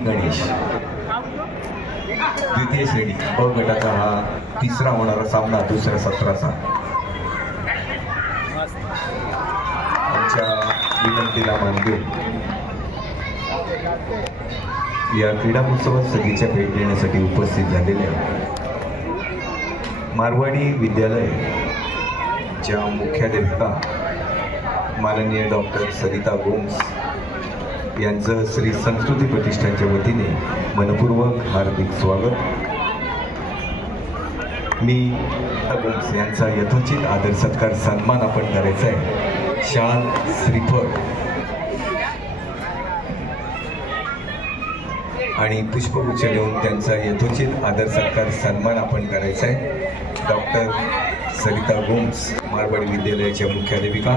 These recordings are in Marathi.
गणेश। द्वितीय श्रेणी ब गटाचा हा तिसरा होणारा सामना दुसऱ्या सत्राचा। आमच्या विनंतीला मान देऊन या क्रीडा महोत्सवात सगळीच्या भेट देण्यासाठी उपस्थित झालेले मारवाडी विद्यालय च्या मुख्याध्यापिका माननीय डॉक्टर सरिता गोम्स यांचं श्री संस्कृती प्रतिष्ठानच्या वतीने मनपूर्वक हार्दिक स्वागत। मी गोम्स यांचा यथोचित आदर सत्कार सन्मान आपण करायचा आहे। शाल श्रीफळ आणि पुष्पगुच्छ देऊन त्यांचा यथोचित आदर सत्कार सन्मान आपण करायचा आहे। डॉक्टर सरिता गोम्स मारवाडी विद्यालयाच्या मुख्याध्यापिका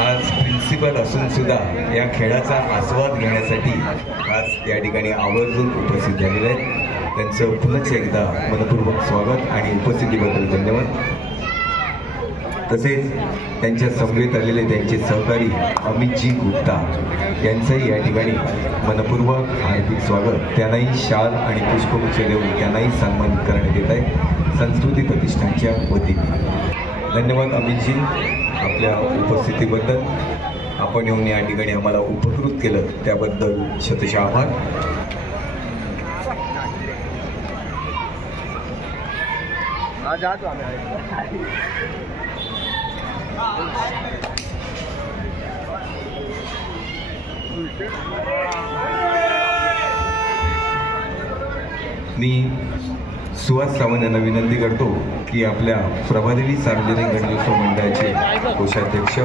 आज प्रिन्सिपल असून सुद्धा या खेळाचा आस्वाद घेण्यासाठी आज या ठिकाणी आवर्जून उपस्थित झालेले आहेत। त्यांचं पुन्हा एकदा मनपूर्वक स्वागत आणि उपस्थितीबद्दल धन्यवाद। तसेच त्यांच्या समवेत आलेले त्यांचे सहकारी अमितजी गुप्ता यांचंही या ठिकाणी मनपूर्वक हार्दिक स्वागत। त्यांनाही शाल आणि पुष्पगुच्छ देऊन त्यांनाही सन्मानित करण्यात येत आहे संस्कृती प्रतिष्ठानच्या वतीने। धन्यवाद अमितजी आपल्या उपस्थितीबद्दल। आपण येऊन या ठिकाणी आम्हाला उपकृत केलं त्याबद्दल शतशः आभार। मी सुहास सावंत यांना विनंती करतो की आपल्या प्रभादेवी सार्वजनिक गणेशोत्सव मंडळाचे कोषाध्यक्ष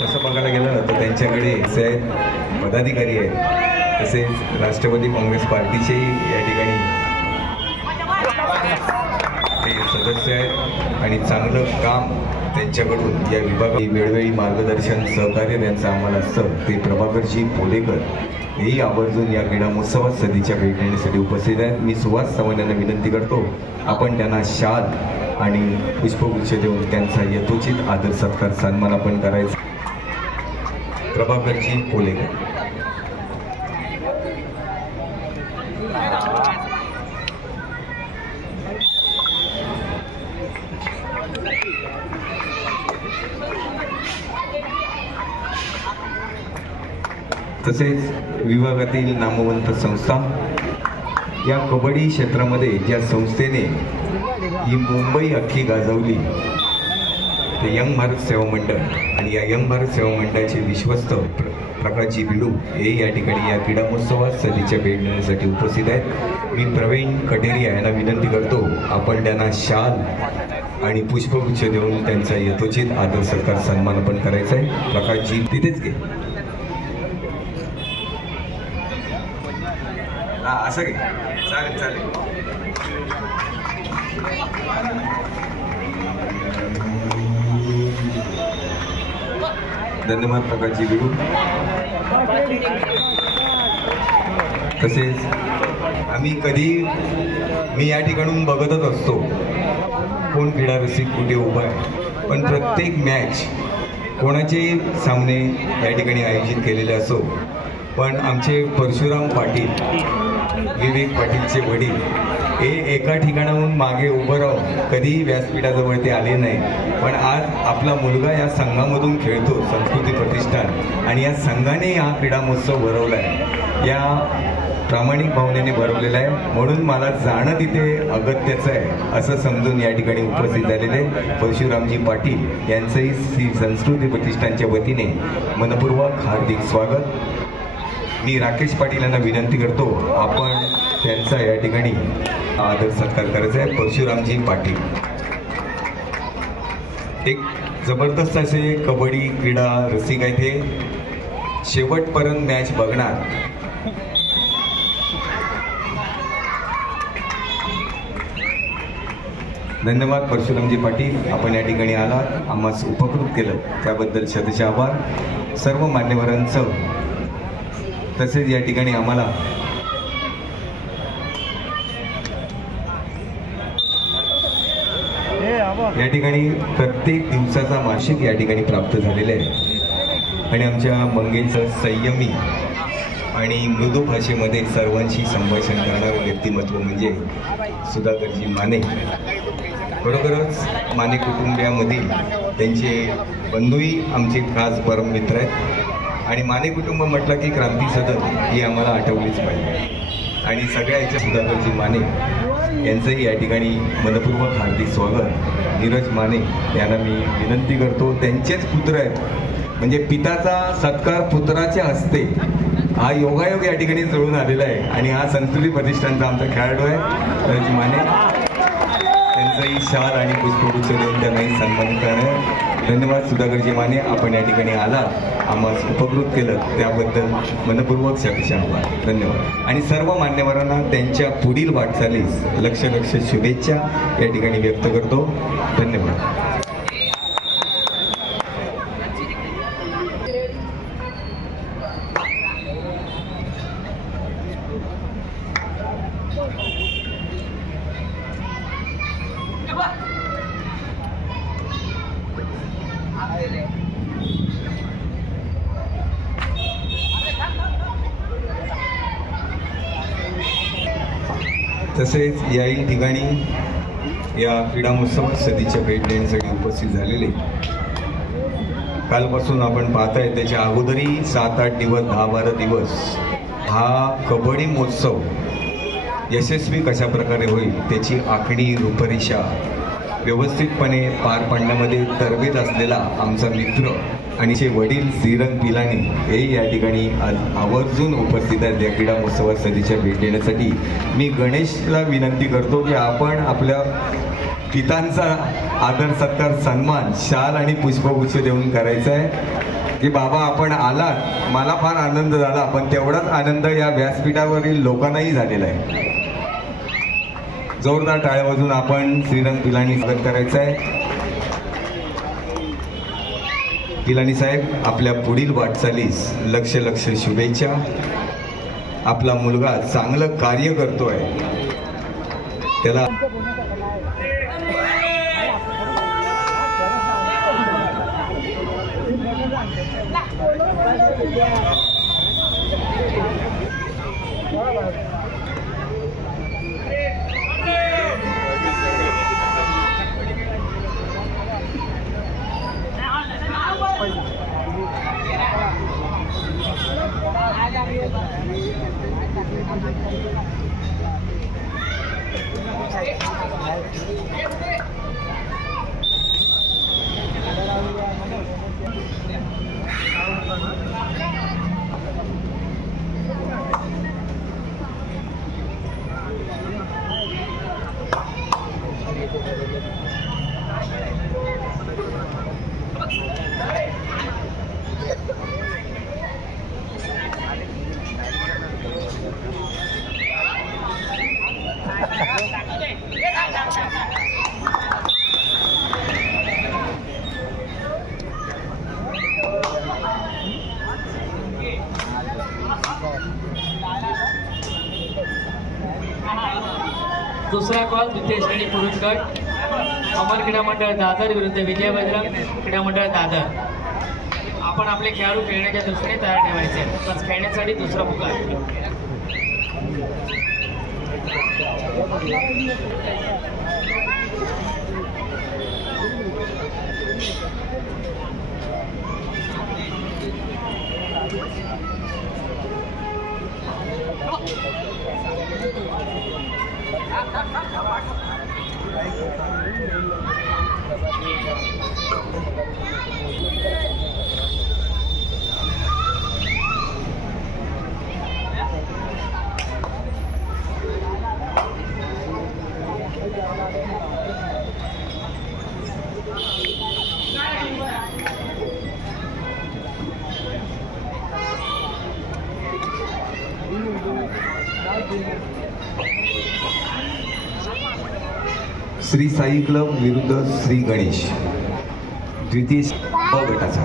तसं बघायला गेलं तर त्यांच्याकडे पदाधिकारी आहेत, तसेच राष्ट्रवादी काँग्रेस पार्टीचेही या ठिकाणी ते सदस्य आहेत आणि चांगलं काम त्यांच्याकडून या विभागात वेळोवेळी मार्गदर्शन सहकार्य त्यांचं आम्हाला असतं। ते प्रभाकरजी पोलेकर हेही आवर्जून या क्रीडा महोत्सवात सदीच्या भेट देण्यासाठी उपस्थित आहेत। मी सुहास सावंत यांना विनंती करतो आपण त्यांना शाल आणि पुष्पगुच्छ देऊन त्यांचा यथोचित आदर सत्कार सन्मान आपण करायचा। प्रभाकरजी पोलेकर। तसेच विभागातील नामवंत संस्था या कबड्डी क्षेत्रामध्ये ज्या संस्थेने ही मुंबई अख्खी गाजवली ते यंग भारत सेवा मंडळ आणि या यंग भारत सेवा मंडळाचे विश्वस्त प्रकाशजी बिडू हे या ठिकाणी या क्रीडा महोत्सवात सदीच्या भेट देण्यासाठी उपस्थित आहेत। मी प्रवीण कटेरिया यांना विनंती करतो आपण त्यांना शाल आणि पुष्पगुच्छ देऊन त्यांचा यथोचित आदर सत्कार सन्मान आपण करायचा आहे। प्रकाशजी तिथेच घे असं घे चालेल चालेल। धन्यवाद प्रकाशजी बिडू। तसेच मी या ठिकाणून बघतच असतो कोण क्रीडा रसिक कुठे उभा आहे, पण प्रत्येक मॅच कोणाचे सामने या ठिकाणी आयोजित केलेले असो, पण आमचे परशुराम पाटील विवेक पाटीलचे वडील हे एका ठिकाणाहून मागे उभं राहून कधीही व्यासपीठाजवळ ते आले नाही, पण आज आपला मुलगा या संघामधून खेळतो संस्कृती प्रतिष्ठान आणि या संघाने हा क्रीडा महोत्सव भरवला आहे, या प्रामाणिक भावनेने भरवलेला आहे, म्हणून मला जाणं तिथे अगत्याचं आहे असं समजून या ठिकाणी उपस्थित झालेले परशुरामजी पाटील यांचंही श्री संस्कृती प्रतिष्ठानच्या वतीने मनपूर्वक हार्दिक स्वागत। मी राकेश पाटील यांना विनंती करतो आपण त्यांचा या ठिकाणी आदर सत्कार करायचा आहे। परशुरामजी पाटील एक जबरदस्त असे कबड्डी क्रीडा रसिक आहेत, हे शेवटपर्यंत मॅच बघणार। धन्यवाद परशुरामजी पाटील, आपण या ठिकाणी आलात आम्हास उपकृत केलं त्याबद्दल शतशः आभार। सर्व मान्यवरांचं तसेच या ठिकाणी आम्हाला या ठिकाणी प्रत्येक दिवसाचा मासिक या ठिकाणी प्राप्त झालेला आहे। आणि आमच्या मंगेचं संयमी आणि मृदू भाषेमध्ये सर्वांशी संभाषण करणारं व्यक्तिमत्व म्हणजे सुधाकरजी माने. बरोबरच माने कुटुंबियामधील त्यांचे बंधूही आमचे खास परम मित्र आहेत आणि माने कुटुंब म्हटलं की क्रांती सदन ही आम्हाला आठवलीच पाहिजे. आणि सगळ्या याच्या सुधाकरजी माने यांचंही या ठिकाणी मनपूर्वक हार्दिक स्वागत. नीरज माने यांना मी विनंती करतो, त्यांचेच पुत्र आहेत म्हणजे पिताचा सत्कार पुत्राच्या हस्ते हा योगायोग या ठिकाणी जुळून आलेला आहे आणि हा संस्कृती प्रतिष्ठानचा आमचा खेळाडू आहे नीरज माने. त्यांचाही शाल आणि पुष्पगुच्छ देऊन त्यांनाही सन्मानित करणे. धन्यवाद सुधाकरजी माने, आपण या ठिकाणी आलात, आम्हाला उपकृत केलं त्याबद्दल मनपूर्वक शतशः आभार. धन्यवाद. आणि सर्व मान्यवरांना त्यांच्या पुढील वाटचालीस लक्ष शुभेच्छा या ठिकाणी व्यक्त करतो. धन्यवाद. तसेच याही ठिकाणी या क्रीडा महोत्सवात सदीच्या भेट देण्यासाठी उपस्थित झालेले कालपासून आपण पाहताय त्याच्या अगोदरही 7-8 दिवस 10-12 दिवस हा कबड्डी महोत्सव यशस्वी कशा प्रकारे होईल त्याची आखणी रूपरेषा व्यवस्थितपणे पार पाडण्यामध्ये तरबेज असलेला आमचा मित्र आणि चे वडील श्रीरंग पिलानी हे या ठिकाणी आज आवर्जून उपस्थित आहेत या क्रीडा महोत्सवात सदीच्या भेट देण्यासाठी. मी गणेशला विनंती करतो की आपण आपल्या पितांचा आदर सत्कार सन्मान शाल आणि पुष्पगुच्छ देऊन करायचा आहे की बाबा आपण आलात, मला फार आनंद झाला, पण तेवढाच आनंद या व्यासपीठावरील लोकांनाही झालेला आहे. जोरदार टाळ्या वाजवून आपण श्रीरंग पिलानी स्वागत करायचं आहे. पिलानी साहेब, आपल्या पुढील वाटचालीस लक्ष शुभेच्छा. आपला मुलगा चांगलं कार्य करतोय, त्याला दुसरा कॉल द्वितीय श्रेणी पुरुष गट अमर क्रीडा मंडळ दादर विरुद्ध विजय बजरंग क्रीडा मंडळ दादर. आपण आपले खेळाडू खेळण्याच्या दृष्टीने तयार ठेवायचे, तर खेळण्यासाठी दुसरा पुकार. श्री साई क्लब विरुद्ध श्री गणेश द्वितीय ब गटाचा.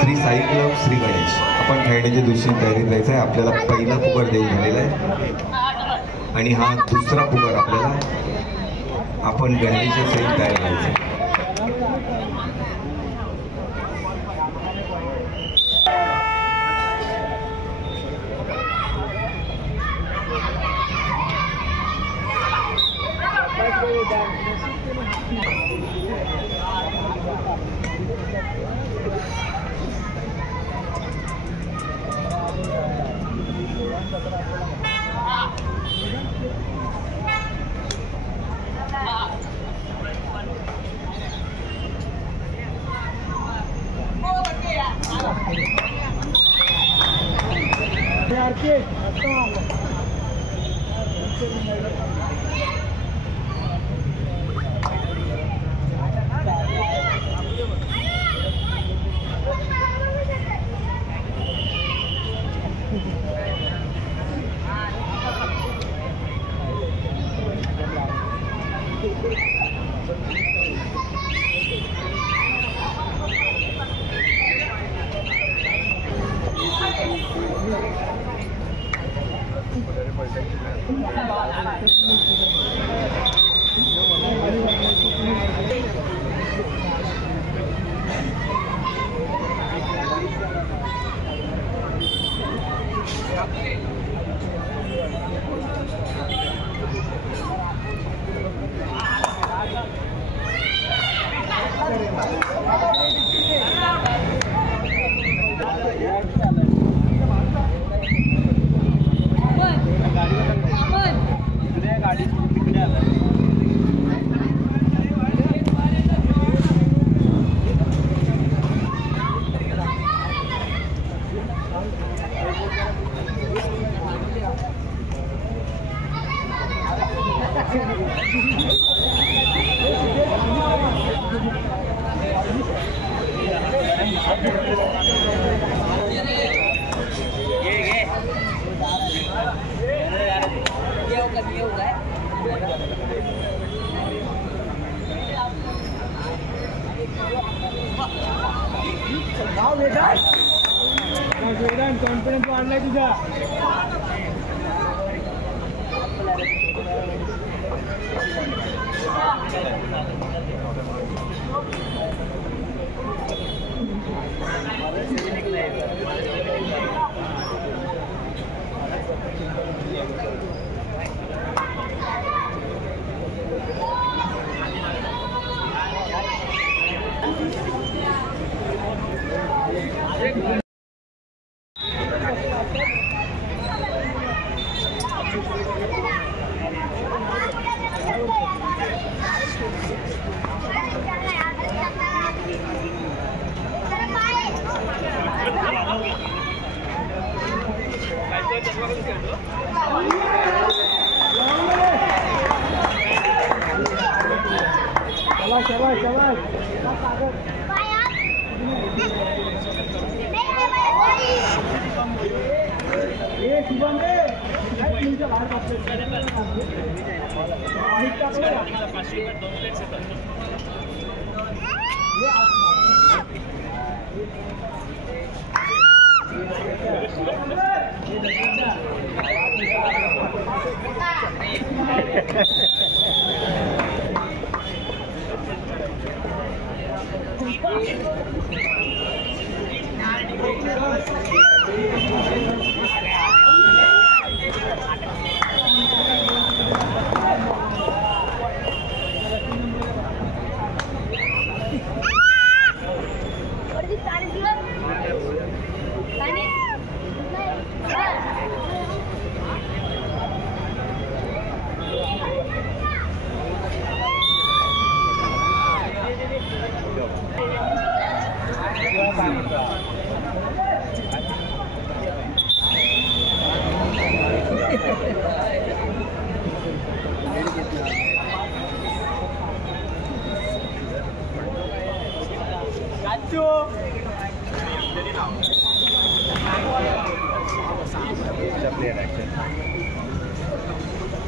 श्री साई क्लब श्री गणेश आपण खेळण्याच्या दृष्टीने तयारीत राहायचं आहे. आपल्याला पहिला पुकार देऊन झालेला आहे आणि हा दुसरा पुकार आपल्याला आपण गणेशच्या सहित तयार राहायचं. कॉन्फिडन्स वाढलाय तुझा.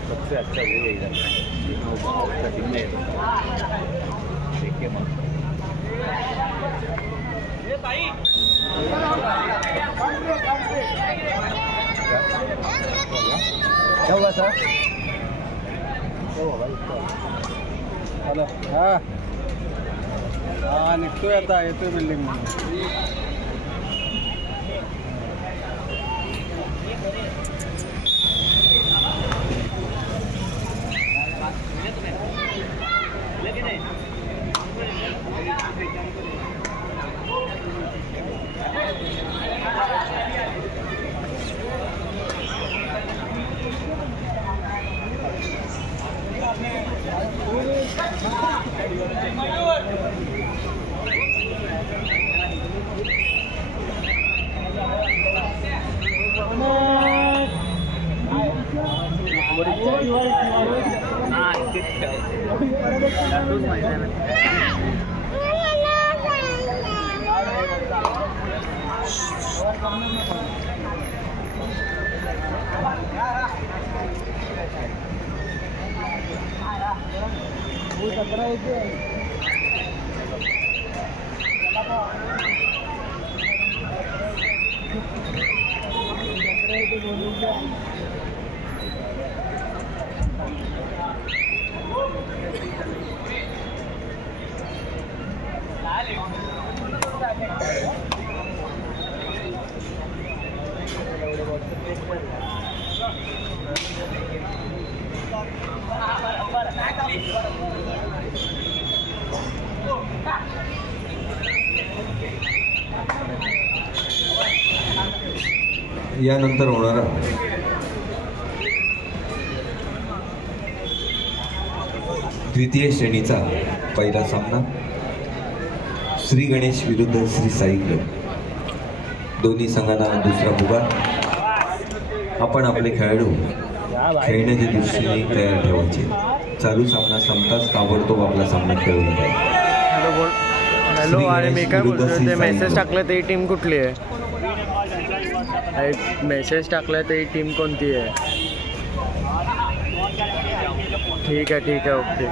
सबसे अच्छा ये इधर देखिए क्या हुआ सर? हॅलो हां हां निघतोय आता येतोय बिल्डिंग यानंतर होणारा द्वितीय श्रेणीचा पहिला सामना श्री गणेश विरुद्ध श्री साई क्लब। दोन्ही संघांना दुसरा पुकार। आपण आपले खेळाडू खेळण्याच्या दृष्टीने तयार ठेवायचे। चालू सामना संपताच ताबडतोब आपला सामना खेळून हॅलो आणि मी काय बोलतोय ते मेसेज टाकलं ते टीम कुठली आहे? मेसेज टाकला ते टीम कोणती आहे? ठीक आहे ओके।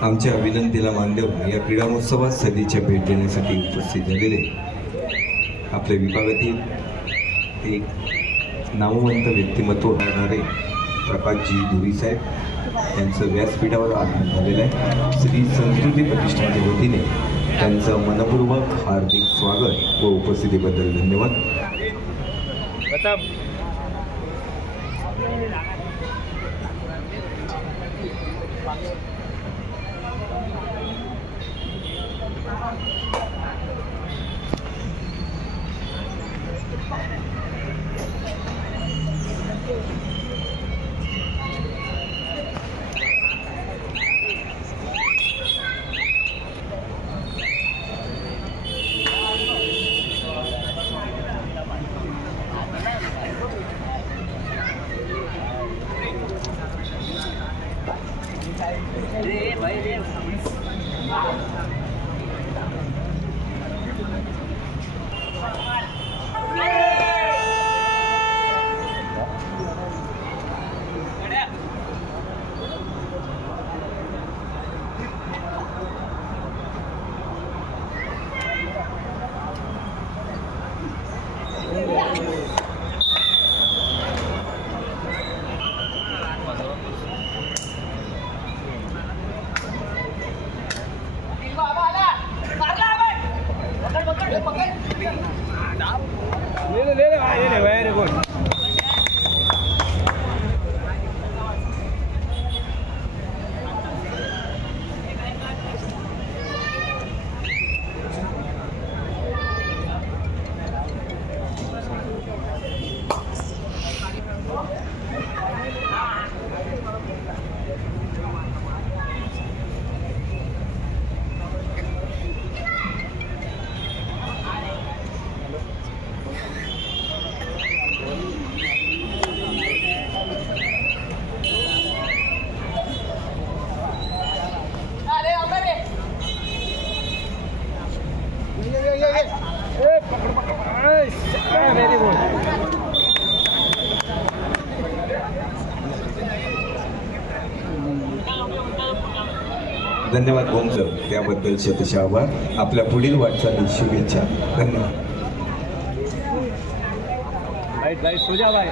आमच्या विनंतीला मान देऊन या क्रीडा महोत्सवात सदिच्छा भेट देण्यासाठी उपस्थित झालेले आपल्या विभागातील एक नामवंत व्यक्तिमत्व असणारे प्रकाशजी धुरी साहेब यांचं व्यासपीठावर आगमन झालेलं आहे। श्री संस्कृती प्रतिष्ठानच्या वतीने त्यांचं मनपूर्वक हार्दिक स्वागत व उपस्थितीबद्दल धन्यवाद। धन्यवाद गोमसर, त्याबद्दल शतश आभार. आपल्या पुढील वाटचालीस शुभेच्छा. धन्यवाद. भाई सो जा भाई.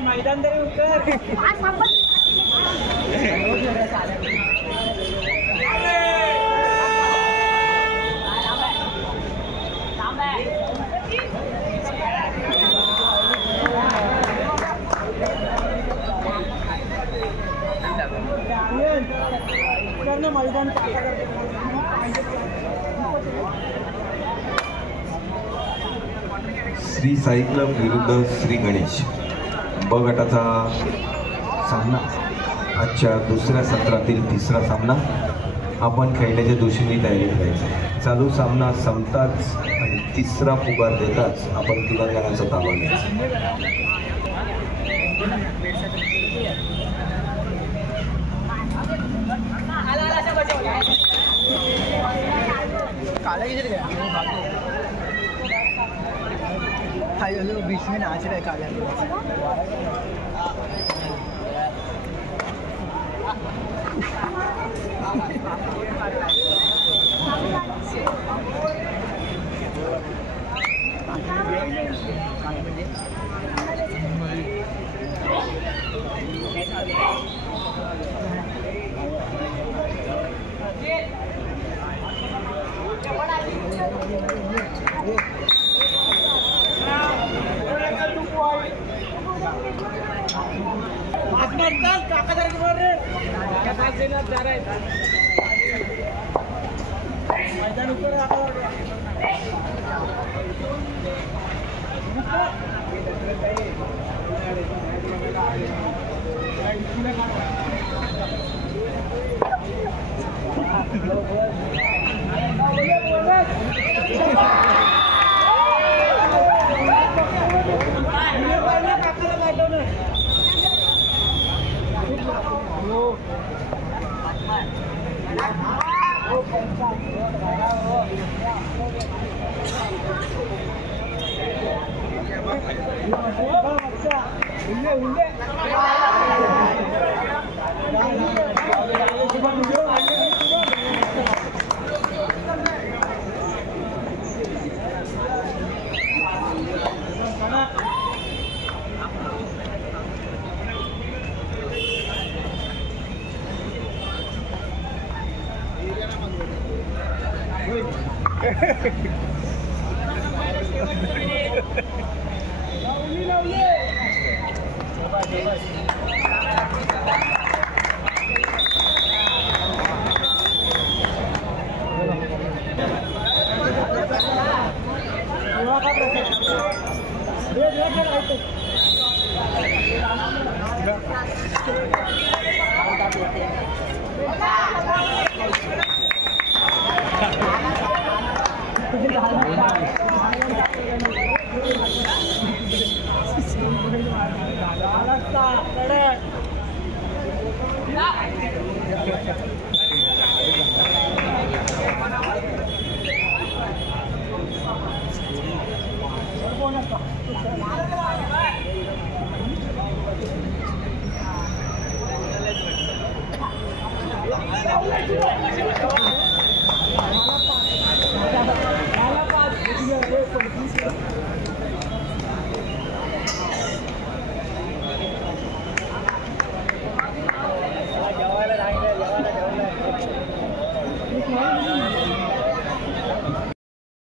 मैदान तरी उतर. मैदान श्री साई क्लब विरुद्ध श्री गणेश ब गटाचा सामना, आजच्या दुसऱ्या सत्रातील तिसरा सामना. आपण खेळण्याच्या दिवशीने तयारी करायची. चालू सामना संपताच आणि तिसरा पुकार देताच आपण तिरंगाचा ताबा घ्यायचा. बीच में नाच रहे काले. मैदान ऊपर जेवायला